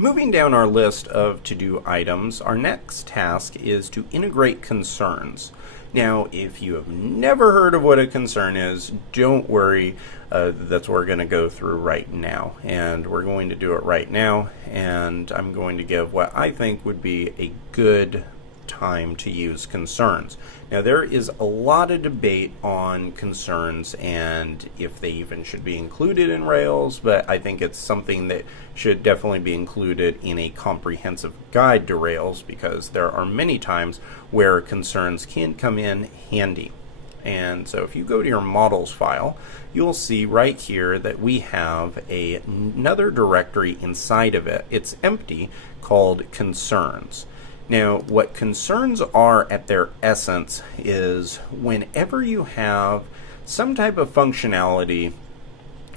Moving down our list of to-do items, our next task is to integrate concerns. Now, if you have never heard of what a concern is, don't worry. That's what we're going to go through right now. And we're going to do it right now. And I'm going to give what I think would be a good time to use concerns. Now, there is a lot of debate on concerns and if they even should be included in Rails, but I think it's something that should definitely be included in a comprehensive guide to Rails because there are many times where concerns can come in handy. And so if you go to your models file, you'll see right here that we have another directory inside of it. It's empty, called concerns. Now, what concerns are at their essence is whenever you have some type of functionality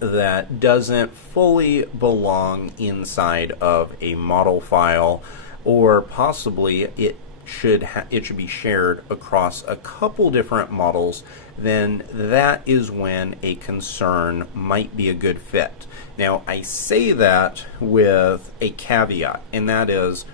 that doesn't fully belong inside of a model file, or possibly it should be shared across a couple different models, then that is when a concern might be a good fit. Now, I say that with a caveat, and that is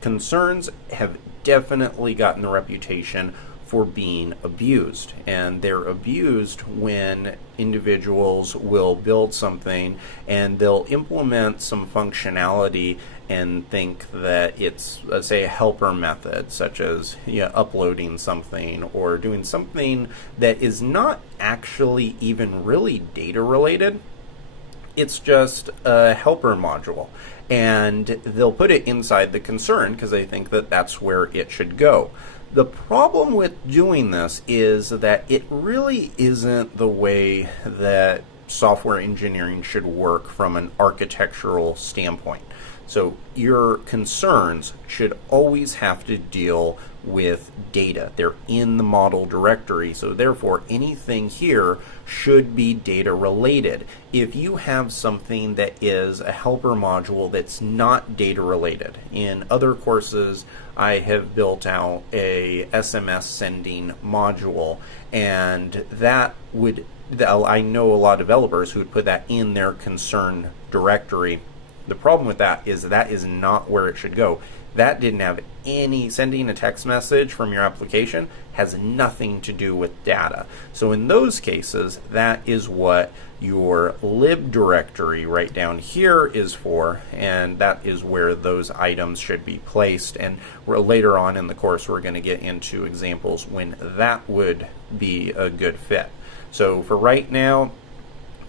concerns have definitely gotten the reputation for being abused, and they're abused when individuals will build something and they'll implement some functionality and think that it's, let's say, a helper method, such as uploading something or doing something that is not actually even really data related. It's just a helper module, and they'll put it inside the concern because they think that that's where it should go. The problem with doing this is that it really isn't the way that software engineering should work from an architectural standpoint. So your concerns should always have to deal with data. They're in the model directory, so therefore anything here should be data related. If you have something that is a helper module that's not data related, in other courses I have built out a SMS sending module, and I know a lot of developers who would put that in their concern directory. The problem with that is not where it should go. That didn't have sending a text message from your application has nothing to do with data. So in those cases, that is what your lib directory right down here is for, and that is where those items should be placed. And later on in the course, we're going to get into examples when that would be a good fit. So for right now,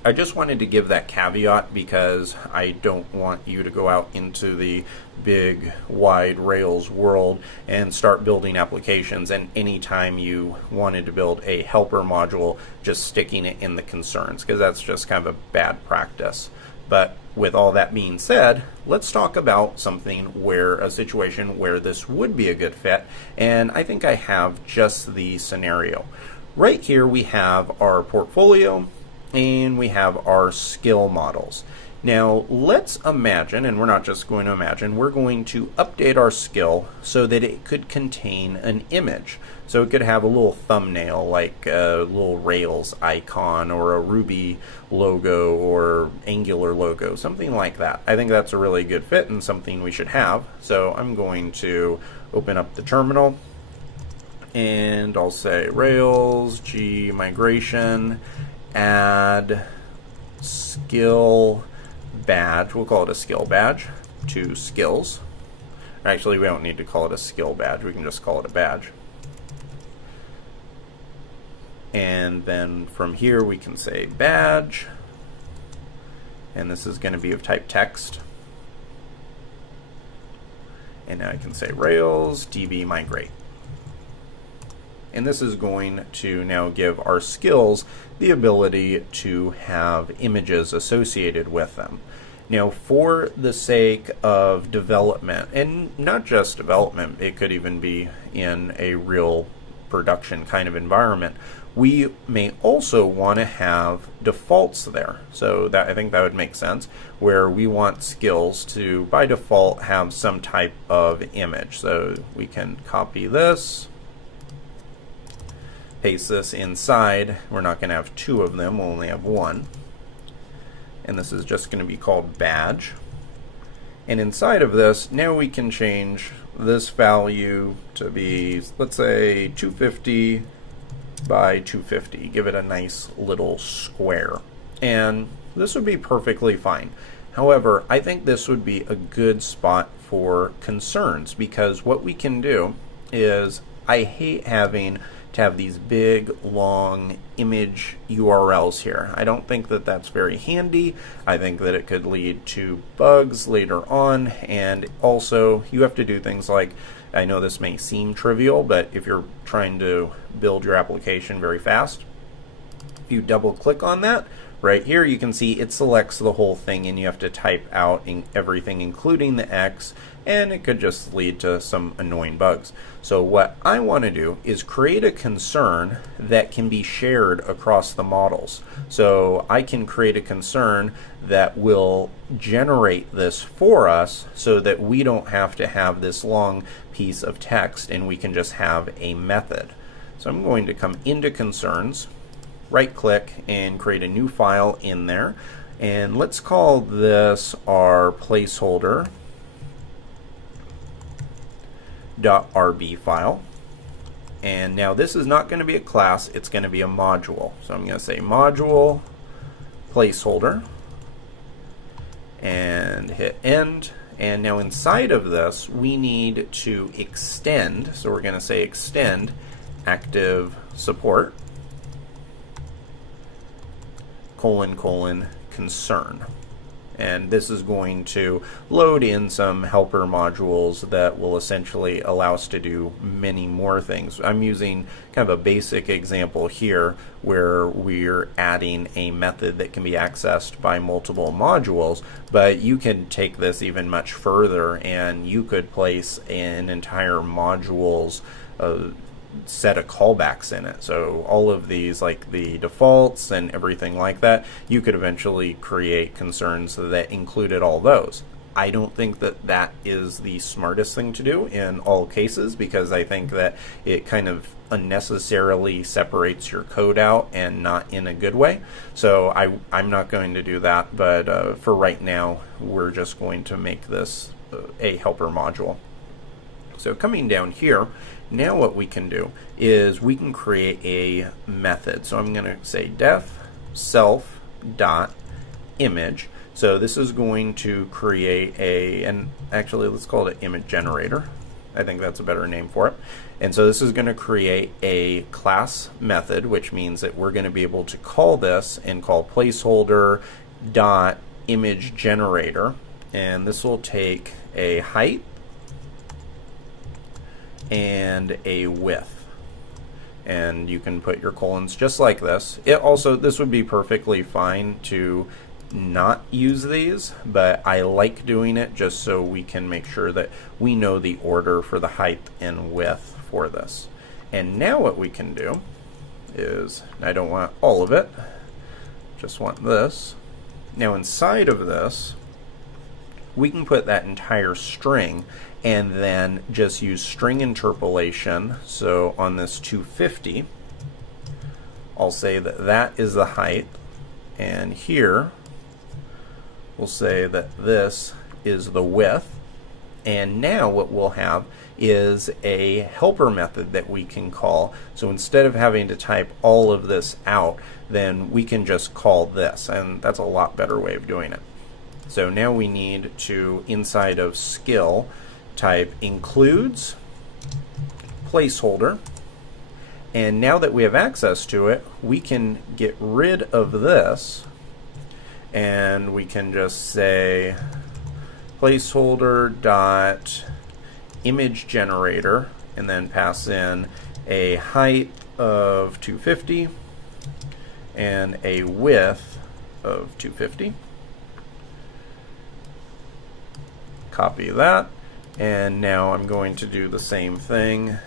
I just wanted to give that caveat because I don't want you to go out into the big, wide Rails world and start building applications, and anytime you wanted to build a helper module, just sticking it in the concerns, because that's just kind of a bad practice. But with all that being said, let's talk about a situation where this would be a good fit, and I think I have just the scenario. Right here we have our portfolio, and we have our skill models. Now let's imagine, and we're not just going to imagine, we're going to update our skill so that it could contain an image. So it could have a little thumbnail like a little Rails icon or a Ruby logo or Angular logo, something like that. I think that's a really good fit and something we should have. So I'm going to open up the terminal and I'll say Rails G migration, add skill badge, we'll call it a skill badge, to skills. Actually, we don't need to call it a skill badge, we can just call it a badge. And then from here we can say badge, and this is going to be of type text. And now I can say Rails DB migrate. And this is going to now give our skills the ability to have images associated with them. Now, for the sake of development, and not just development, it could even be in a real production kind of environment, we may also want to have defaults there. So that, I think that would make sense, where we want skills to, by default, have some type of image. So we can copy this, paste this inside. We're not going to have two of them, we'll only have one. And this is just going to be called badge. And inside of this, now we can change this value to be, let's say, 250 by 250. Give it a nice little square. And this would be perfectly fine. However, I think this would be a good spot for concerns, because what we can do is, I hate having to have these big, long image URLs here. I don't think that that's very handy. I think that it could lead to bugs later on, and also you have to do things like, I know this may seem trivial, but if you're trying to build your application very fast, if you double click on that, right here you can see it selects the whole thing, and you have to type out everything including the X, and it could just lead to some annoying bugs. So what I want to do is create a concern that can be shared across the models. So I can create a concern that will generate this for us so that we don't have to have this long piece of text, and we can just have a method. So I'm going to come into concerns, right click, and create a new file in there, and let's call this our placeholder .rb file. And now this is not going to be a class, it's going to be a module. So I'm going to say module placeholder and hit end. And now inside of this we need to extend, so we're going to say extend active support concern. And this is going to load in some helper modules that will essentially allow us to do many more things. I'm using kind of a basic example here where we're adding a method that can be accessed by multiple modules, but you can take this even much further, and you could place an entire module's set of callbacks in it. So all of these, like the defaults and everything like that, you could eventually create concerns that included all those. I don't think that that is the smartest thing to do in all cases, because I think that it kind of unnecessarily separates your code out, and not in a good way. So I'm not going to do that, but for right now we're just going to make this a helper module. So coming down here, now what we can do is we can create a method. So I'm going to say def self dot image. So this is going to create and actually let's call it an image generator. I think that's a better name for it. And so this is going to create a class method, which means that we're going to be able to call this and call placeholder dot image generator. And this will take a height and a width, and you can put your colons just like this. This would be perfectly fine to not use these, but I like doing it just so we can make sure that we know the order for the height and width for this. And now what we can do is, I don't want all of it, just want this. Now inside of this we can put that entire string and then just use string interpolation. So on this 250, I'll say that that is the height, and here we'll say that this is the width. And now what we'll have is a helper method that we can call. So instead of having to type all of this out, then we can just call this, and that's a lot better way of doing it. So now we need to, inside of skill, type includes placeholder, and now that we have access to it, we can get rid of this, and we can just say placeholder dot image generator, and then pass in a height of 250 and a width of 250. Copy that, and now I'm going to do the same thing,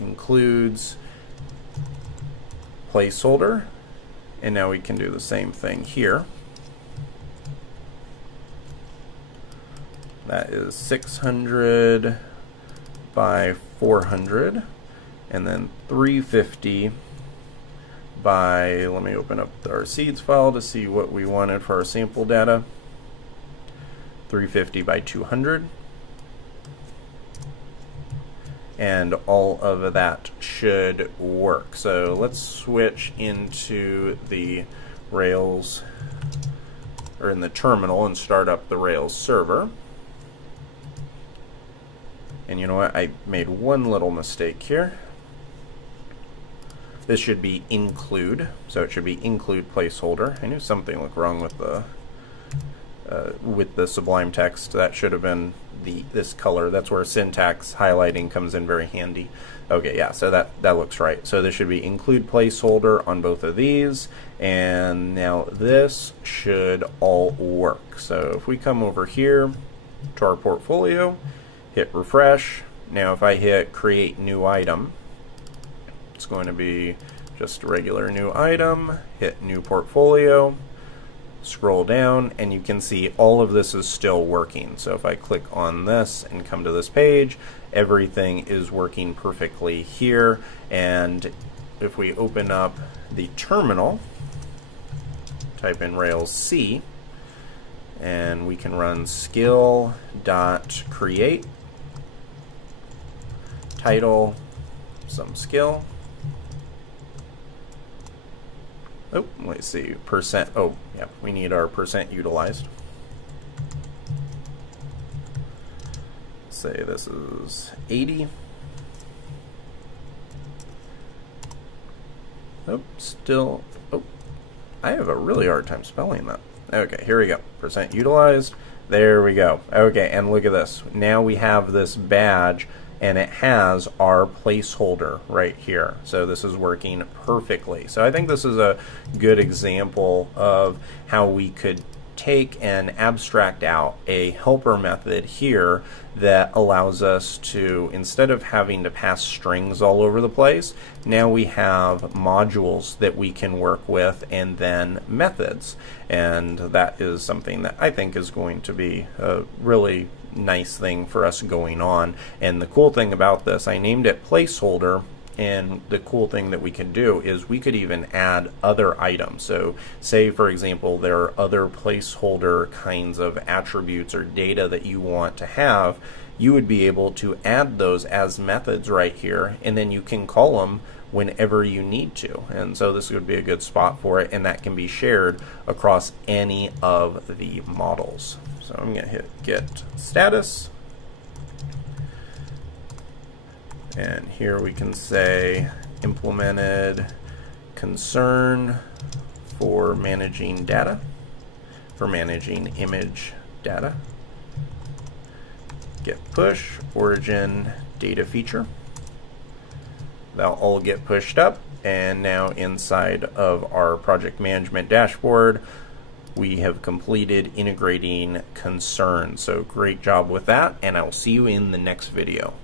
includes placeholder, and now we can do the same thing here. That is 600 by 400, and then 350 by, let me open up our seeds file to see what we wanted for our sample data. 350 by 200. And all of that should work. So let's switch into the Rails, or in the terminal, and start up the Rails server. And you know what? I made one little mistake here. This should be include, so it should be include placeholder. I knew something looked wrong with the Sublime Text. That should have been this color. That's where syntax highlighting comes in very handy. Okay, yeah, so that looks right. So this should be include placeholder on both of these, and now this should all work. So if we come over here to our portfolio, hit refresh. Now if I hit create new item, it's going to be just a regular new item, hit new portfolio, scroll down, and you can see all of this is still working. So if I click on this and come to this page, everything is working perfectly here. And if we open up the terminal, type in Rails C, and we can run skill.create, title, some skill. Oh, let's see, percent, oh, yeah, we need our percent utilized. Say this is 80. Oh, still, oh, I have a really hard time spelling that. Okay, here we go, percent utilized, there we go. Okay, and look at this, now we have this badge, and it has our placeholder right here. So this is working perfectly. So I think this is a good example of how we could take and abstract out a helper method here that allows us to, instead of having to pass strings all over the place, now we have modules that we can work with and then methods. And that is something that I think is going to be a really nice thing for us going on. And the cool thing about this, I named it placeholder, and the cool thing that we can do is we could even add other items. So say for example there are other placeholder kinds of attributes or data that you want to have, you would be able to add those as methods right here, and then you can call them whenever you need to. And so this would be a good spot for it, and that can be shared across any of the models. So I'm going to hit get status, and here we can say implemented concern for managing data, for managing image data, get push origin data feature. They'll all get pushed up, and now inside of our project management dashboard we have completed integrating concerns. So great job with that, and I'll see you in the next video.